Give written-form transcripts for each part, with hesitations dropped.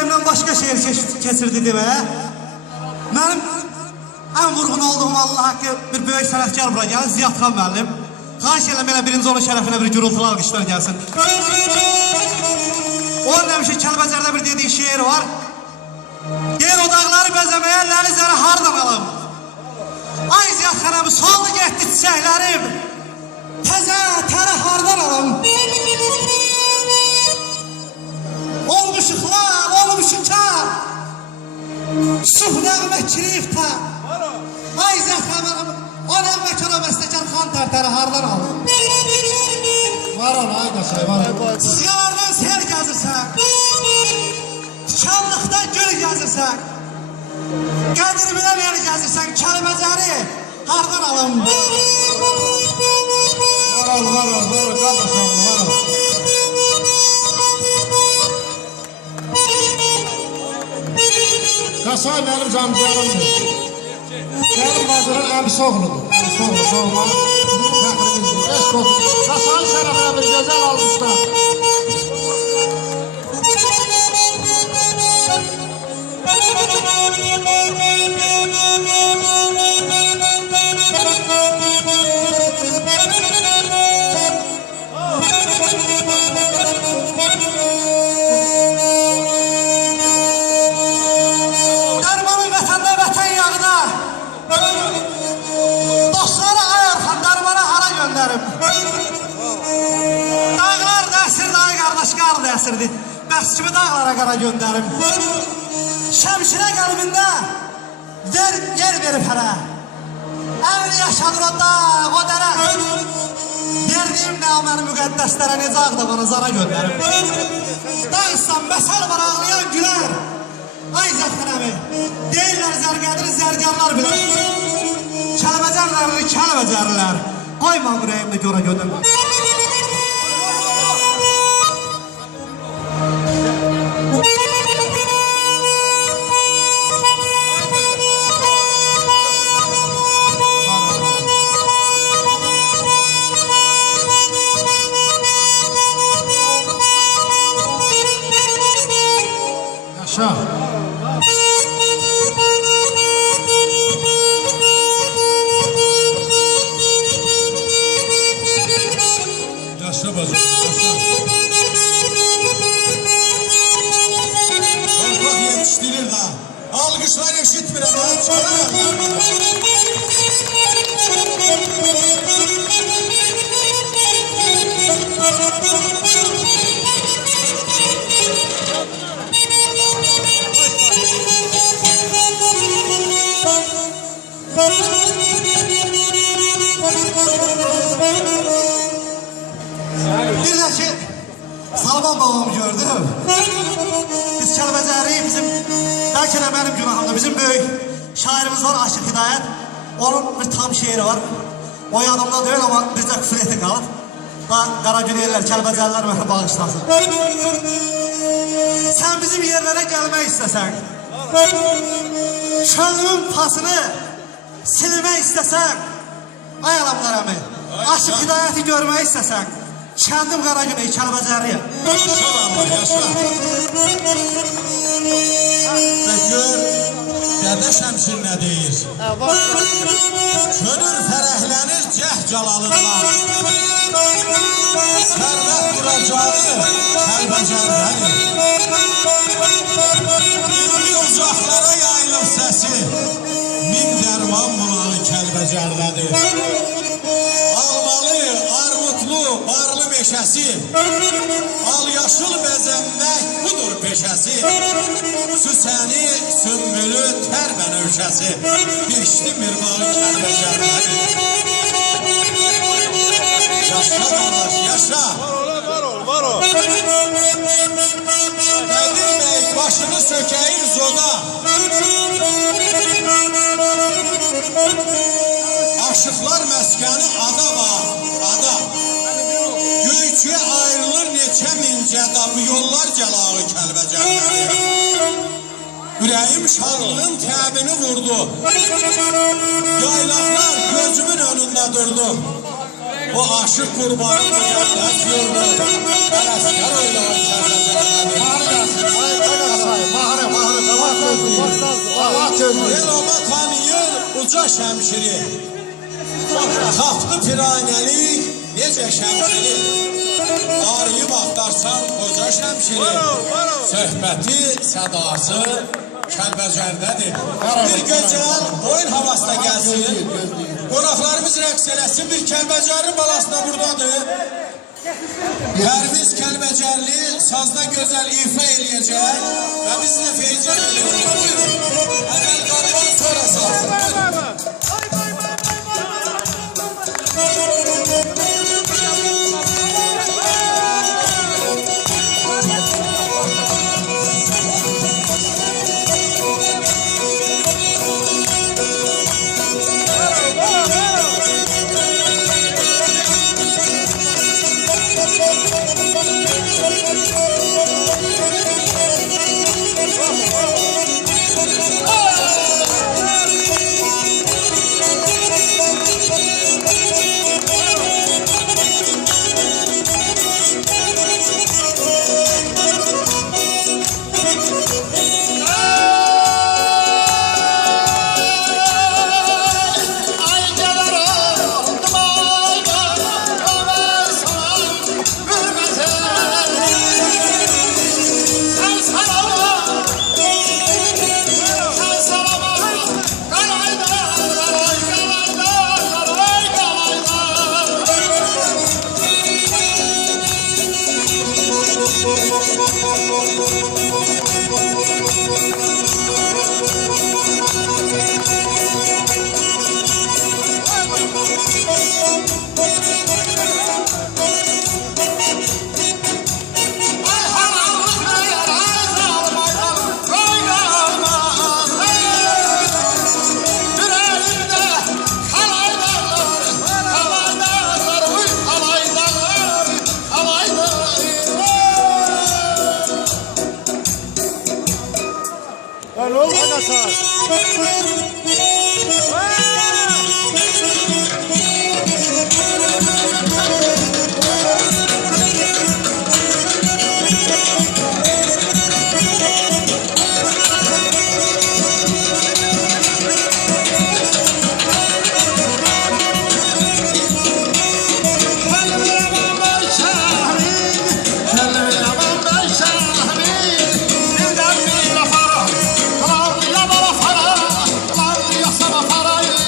ürəyimdən başqa şeir keçirdi demə. Mənim ən vurğun olduğum Allah haqqı bir böyük sənətkar bura gəlin, Ziyad xan müəllim. Xahiş edirəm elə birinci onun şərəfinə bir gürültülü alqışlar gəlsin. Onun demişi Kəlbəcərdə bir dediği şeir var. Gel o dağları bəzəməyə ləlizləri hardan alım? Ay Ziyad xanım, soldu getdi çiçəklərim. Təzə tərə hardan alım? Olmuşuqlar, olmuşuqlar. Şuh nəğmə kirifta. Ay Ziyad xanım, o nəğmə kara bəstəkar xan tərtəri hardan alım? Var ol, ay qaşay, var ol. Siyardan sel gəzirsən. Tikanlıqdan gül gəzirsən. Qədir bilən yer gəzirsən. Kəlbəcəri hardan alım? Var ol, qardaşım, var ol. Qaşay mənim camciyarımdır. Mənim bacının əmsi oğludur. Əmsi oğlu, doğma. Fəxrimizdir, eşq olsun. Qaşayın şərəfinə bir gözəl almışlar. Dərmanın vətəndə, vətən yağda. Dostları ayarxan, dərmanı hara göndərim? Dağlar dəsirdi, ay qardaş, qar dəsirdi. Bəs kimi dağlara qara göndərim? Şəmşirə qəlbində yer verib hərə. Əmri yaşadır o dağ, o dərə. Verdiyim nəməni müqəddəslərə necə ağdabana zara göndərim? Dağıstan məsəl var ağlayan gülər. Ay zəxrəmi, deyirlər zərgədir, zərgərlər bilər. Kəlbəcərlərini kəlbəcərlər. Qoyma ürəyimdə görə gödüm. Yaşa. Yaşa bacım, yaşa. Torpaq yetişdirir da. Alqışlar eşitmirəm, ha, çıxaraq. Bir də ki, Salman babamı gördüm. Biz Kəlbəcəri, bizim, bəlkə də mənim günahımda, bizim böyük şairimiz var, Aşıq Hidayət. Onun bir tam şeiri var. O yanımda deyil, amma bizdə küfriyeti qalıb. Da Qaragül yerlər, Kəlbəcərlər mənə bağışlasın. Sən bizim yerlərə gəlmək istəsən, könlümün pasını silmək istəsən, ay alamlar əmi, Aşıq Hidayəti görmək istəsən, kəndim Qaragül'ü, Kəlbəcəriyə. Yaşa amma, yaşa. Və gör, Dədə Şəmşir nə deyir? Könül fərəhlənir cəh calalından. Sərvət duracağı Kəlbəcərdədir. Uzaqlara yayılıb səsi, min dərman bulağı Kəlbəcərdədir. Almalı, armutlu, barlı meşəsi, al yaşıl bəzənmək budur peşəsi. Süsəni, sümbülü, tər bənövşəsi, geçdi mirbağı Kəlbəcərdədir. Yaşa qardaş, yaşa. Var ol. Qədir bəy başını sökəyir zoda. Aşıqlar məskəni ada var, ada. Göyçüyə ayrılır neçə min cəda, bu yollar cəlağı Kəlbəcərləri. Ürəyim şadlığın təbini vurdu. Yaylaqlar gözümün önündə durdu. O aşıq qurbanı müqəddəs yurdu. Ələskər oylar Kəlbəcərləri. uca şəmşiri. Tapdı piranəlik, necə şəmşiri. Arıyıb axtarsan qoca şəmşiri. Söhbəti, sədası Kəlbəcərdədir. Bir gözəl oyun havasına gəlsin. Qonaqlarımız rəqs eləsin. Bir Kəlbəcərli balasına buradadır. Pərviz Kəlbəcərli sazda gözəl ifa eləyəcək və bizlə feyizə eləyəcək. Buyurun. Əvvəl qaradan sonra saz. Buyurun. Ne oldu arkadaşlar? Para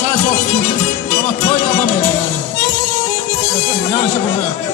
Sen çok istiyorsun. Ama toy yapamıyorum yani. Yanlışı burada.